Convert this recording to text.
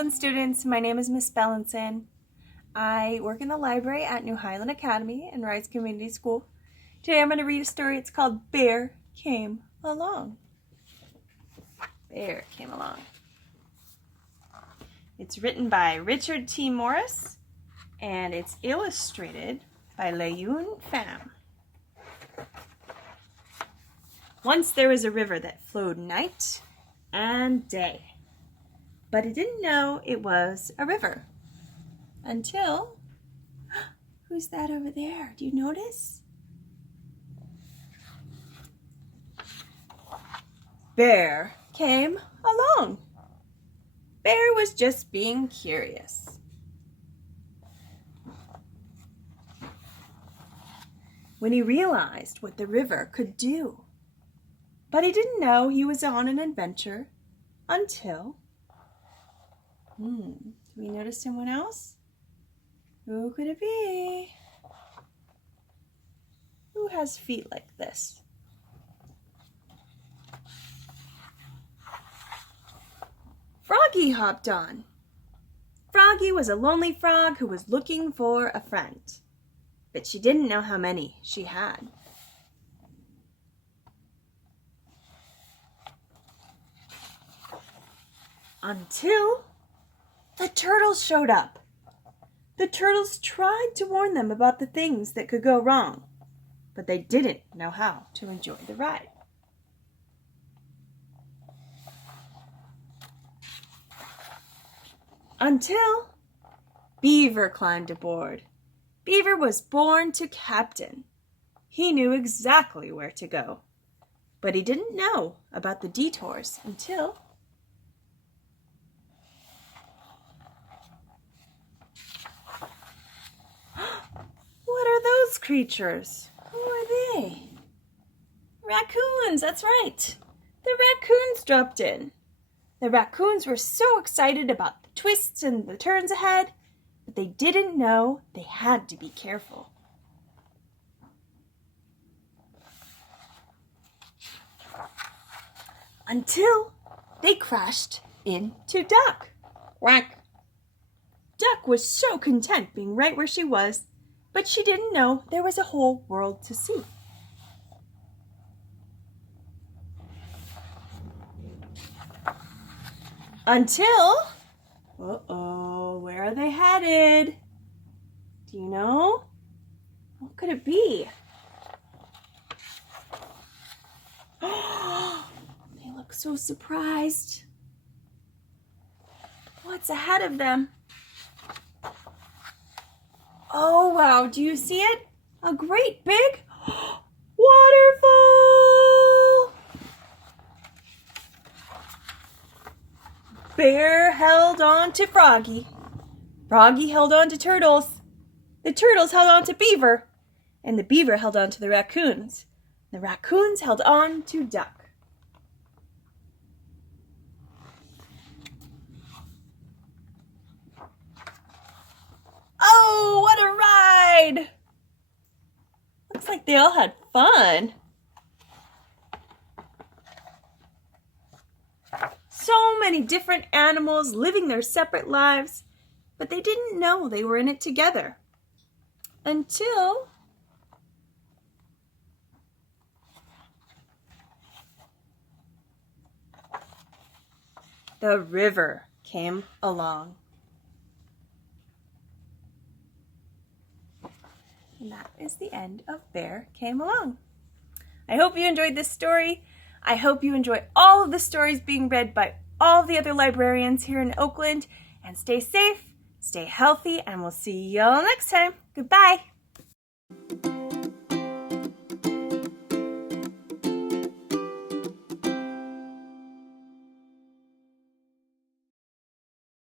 Oakland students, my name is Miss Belenson. I work in the library at New Highland Academy and Rice Community School. Today I'm going to read a story. It's called Bear Came Along. Bear Came Along. It's written by Richard T. Morris and it's illustrated by Leyoun Pham. Once there was a river that flowed night and day. But it didn't know it was a river until, who's that over there? Do you notice? Bear came along. Bear was just being curious. When he realized what the river could do. But he didn't know he was on an adventure until... Do we notice someone else? Who could it be? Who has feet like this? Froggy hopped on. Froggy was a lonely frog who was looking for a friend, but she didn't know how many she had. Until the turtles showed up. The turtles tried to warn them about the things that could go wrong, but they didn't know how to enjoy the ride. Until Beaver climbed aboard. Beaver was born to captain. He knew exactly where to go, but he didn't know about the detours until... What are those creatures? Who are they? Raccoons, that's right. The raccoons dropped in. The raccoons were so excited about the twists and the turns ahead, but they didn't know they had to be careful. Until they crashed into Duck. Quack. Duck was so content being right where she was, but she didn't know there was a whole world to see. Until, where are they headed? Do you know? What could it be? They look so surprised. What's ahead of them? Oh, wow, do you see it? A great big waterfall! Bear held on to Froggy. Froggy held on to Turtles. The Turtles held on to Beaver. And the Beaver held on to the Raccoons. The Raccoons held on to Duck. Oh, what a ride! Looks like they all had fun. So many different animals living their separate lives, but they didn't know they were in it together. Until the river came along. And that is the end of Bear Came Along. I hope you enjoyed this story. I hope you enjoy all of the stories being read by all the other librarians here in Oakland. And stay safe, stay healthy, and we'll see y'all next time. Goodbye.